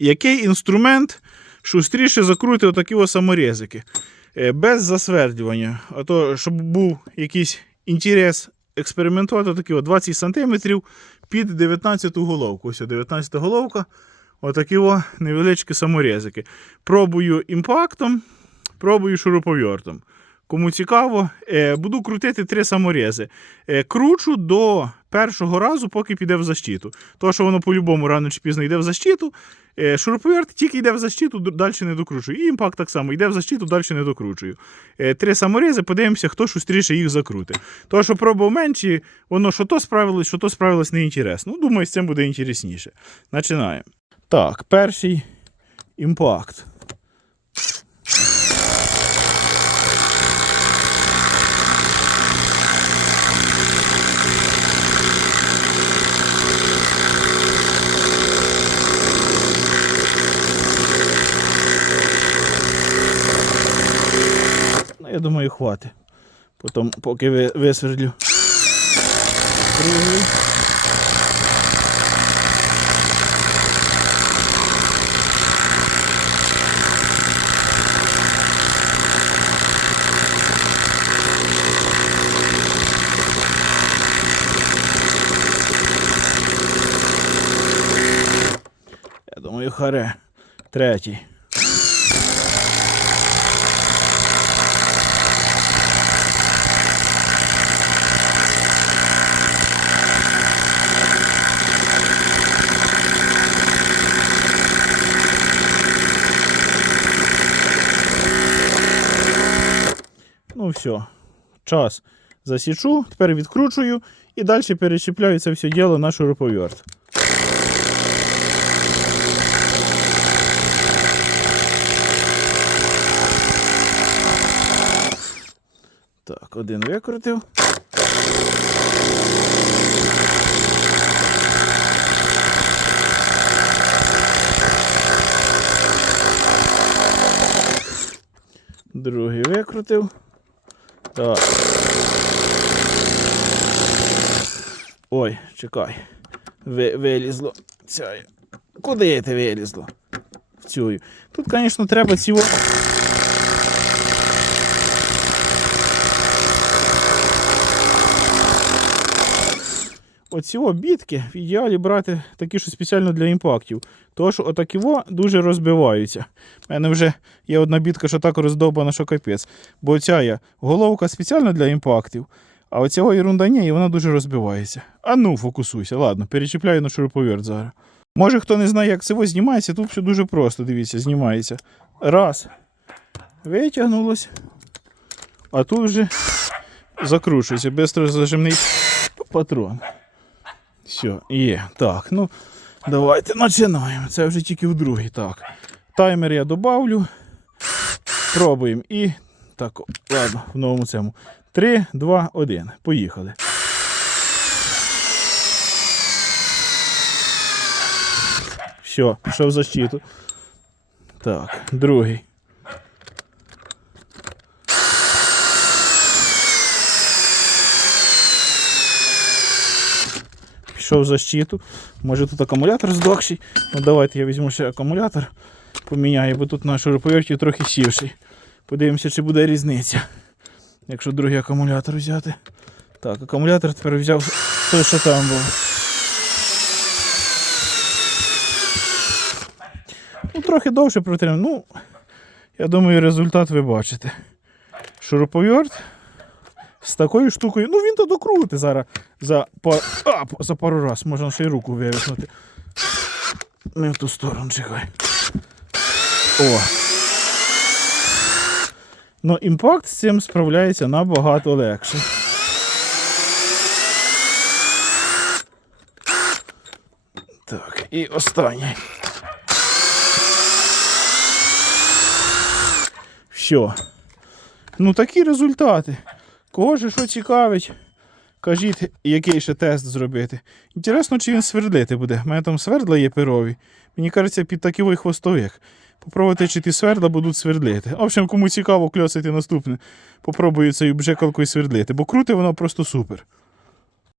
який інструмент шустріше закрути отакі ось саморізики. Е, Без засвердювання. А то, щоб був якийсь інтерес експериментувати, такі от 20 см під 19 головку. Ось 19 головка. Отакі о невеличкі саморізики. Пробую імпактом, пробую шуруповертом. Кому цікаво, е, буду крутити три саморези. Е, кручу до першого разу, поки піде в защиту. То, що воно по-любому рано чи пізно йде в защиту. Е, шуруповерт тільки йде в защиту, далі не докручую. І імпакт так само йде в защиту, далі не докручую. Е, три саморези, подивимося, хто шустріше їх закрути. То, що пробував менші, воно що то справилось, що то справилось неінтересно. Ну, думаю, з цим буде інтересніше. Починаємо. Так, перший імпакт. Ну, я думаю, хватить. Потім, поки ви- висвердлю. Другий. Я думаю, харе. Третій. Ну все, час засічу, тепер відкручую і далі перечіпляю це все діло на шуруповерт. Так, один викрутив. Другий викрутив. Так. Ой, чекай. Ви, вилізло. Ця. Куди це вилізло? В цю. Тут, звісно, треба цього. Оці обідки в ідеалі брати такі, що спеціально для імпактів. Тому що отакі во дуже розбиваються. У мене вже є одна бітка, що так роздовбана, що капець. Бо ця я головка спеціально для імпактів, а оцього ерунда ні, і вона дуже розбивається. А ну, фокусуйся. Ладно, перечіпляю на шуруповерт зараз. Може, хто не знає, як це знімається, тут все дуже просто, дивіться, знімається. Раз. Витягнулось. А тут вже закручується. Бистро зажимний патрон. Все, є. Так, ну давайте починаємо. Це вже тільки в другий. Так. Таймер я добавлю. Пробуємо. І так, ладно, в новому цьому. 3, 2, 1. Поїхали. Все, пішов в защиту. Так, другий. Пішов в защиту. Може тут акумулятор здохший. Ну давайте я візьму ще акумулятор, поміняю, бо тут на шуруповерті трохи сівший. Подивимося, чи буде різниця. Якщо другий акумулятор взяти. Так, акумулятор тепер взяв той, що там був. Ну, трохи довше протримав. Ну, я думаю, результат ви бачите. Шуруповерт з такою штукою. Ну він то докрути зараз за, пар... а, за пару раз. Можна ще й руку вивіснути. Не в ту сторону чекай. О. Ну, імпакт з цим справляється набагато легше. Так, і останній. Все. Ну такі результати. Кого ж що цікавить, кажіть, який ще тест зробити. Інтересно, чи він свердлити буде. У мене там свердла є перові. Мені кажеться, під такий хвостовик. Попробуйте, чи ті свердла будуть свердлити. В общем, кому цікаво кльосити наступне, попробую цією бжекалкою свердлити, бо круте воно просто супер.